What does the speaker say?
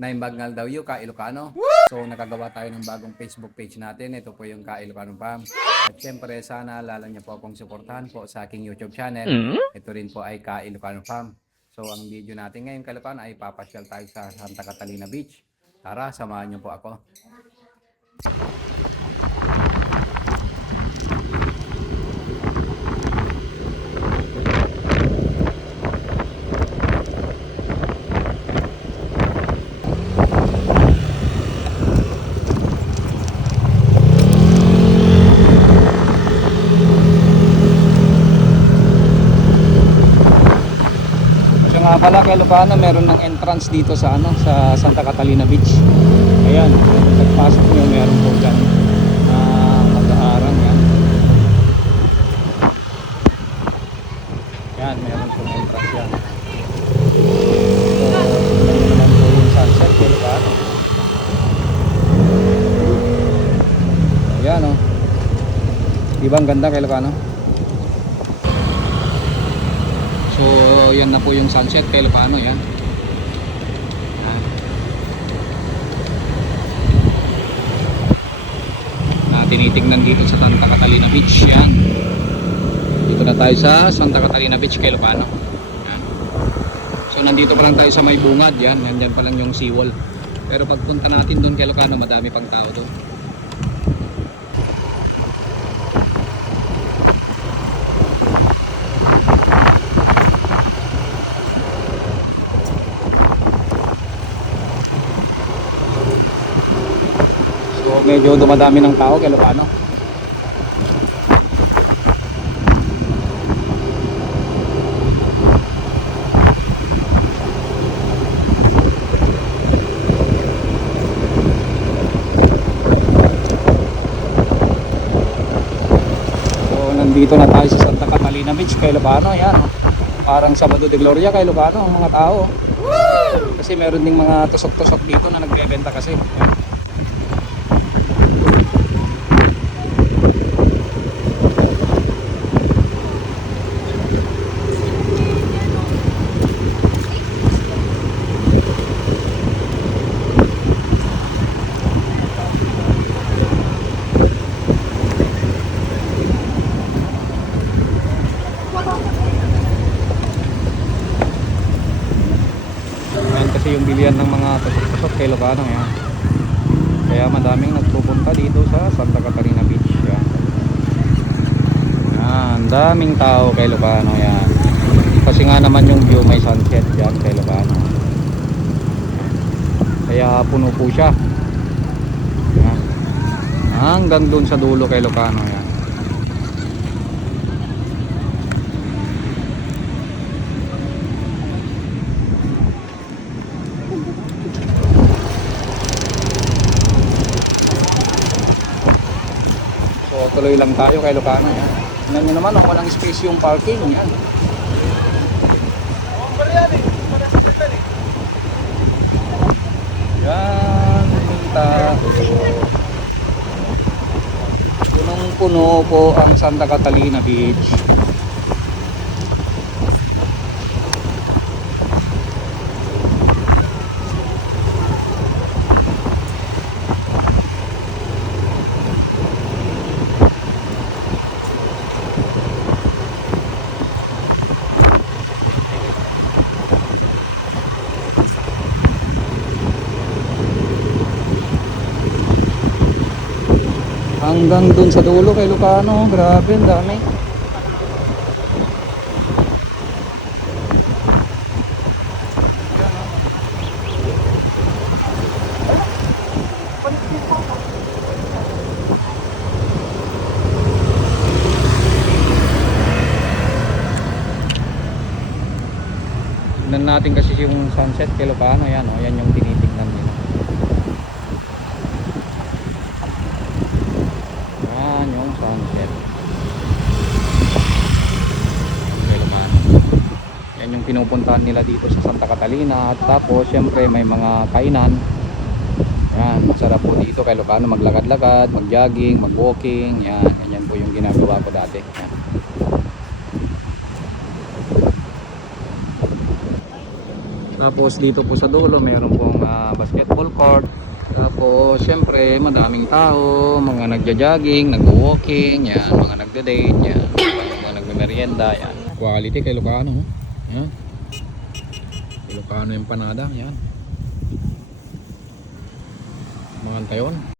Naimbagnal daw yung Ka Ilocano. So nakagawa tayo ng bagong Facebook page natin. Ito po yung Ka Ilocano Farm. At syempre sana lalo niyo po akong suportahan po sa aking YouTube channel. Ito rin po ay Ka Ilocano Farm. So ang video natin ngayon Ka Ilocano ay papasyal tayo sa Santa Catalina Beach. Tara, samahan niyo po ako. Pala kay Lucana, meron ng entrance dito sa ano sa Santa Catalina Beach. Ayan, pagpasok nyo meron po dyan na mag-aarang yan. Yan, meron po entrance yan. Lucana. Ayan o. Oh. Di ba ang ganda kay Lucano? So, yan na po yung sunset Pelopano yan. Na tinitingnan dito sa Santa Catalina Beach yan. Dito na tayo sa Santa Catalina Beach Pelopano. Yan. So, nandito pa lang tayo sa may bungad yan. Nandyan pa lang yung seawall. Pero pagpunta natin doon kay Lucano, madami pang tao doon. So medyo dumadami ng tao kay Lucano. So nandito na tayo sa Santa Catalina Beach kay Lucano. Yan. oh. Parang Sabado de Gloria kay ang mga tao. Kasi meron ding mga tusok-tusok dito na nagbebenta kasi. Kasi yung bilihan ng mga tusok-tusok kay Locano yan. Kaya madaming nagpupunta dito sa Santa Catarina Beach. Yan. Yan, daming tao kay Locano yan. Kasi nga naman yung view may sunset yan kay Locano. Kaya puno po siya. Yan. Hanggang dun sa dulo kay Locano yan. So tuloy lang tayo kay Lucano yan. Tingnan naman, oh, walang space yung parking. Yan. Yan, tao. Punong-puno po ang Santa Catalina Beach. Hanggang dun sa dulo kay Lucano, grabe, ang dami. Tignan natin kasi yung sunset kay Lucano, yan, oh, yan yung tinitingnan nila. Yan yung sunset. Okay naman. Yan yung pinupuntahan nila dito sa Santa Catalina. At tapos, syempre, may mga kainan. Yan, masarap po dito kay Lucano maglakad-lakad, mag-jogging, mag-walking. Yan, ganyan po yung ginagawa ko dati. Yan. Tapos dito po sa dulo, mayroon pong ah, basketball court. Tapos, syempre, madaming tao, mga nagja-jogging, nag-walking, yan, mga nagda-date, yan, mga nagme-merienda, yan. Quality kay Lucano, oh. yan. Ilocano empanada, yan. Mga tayon.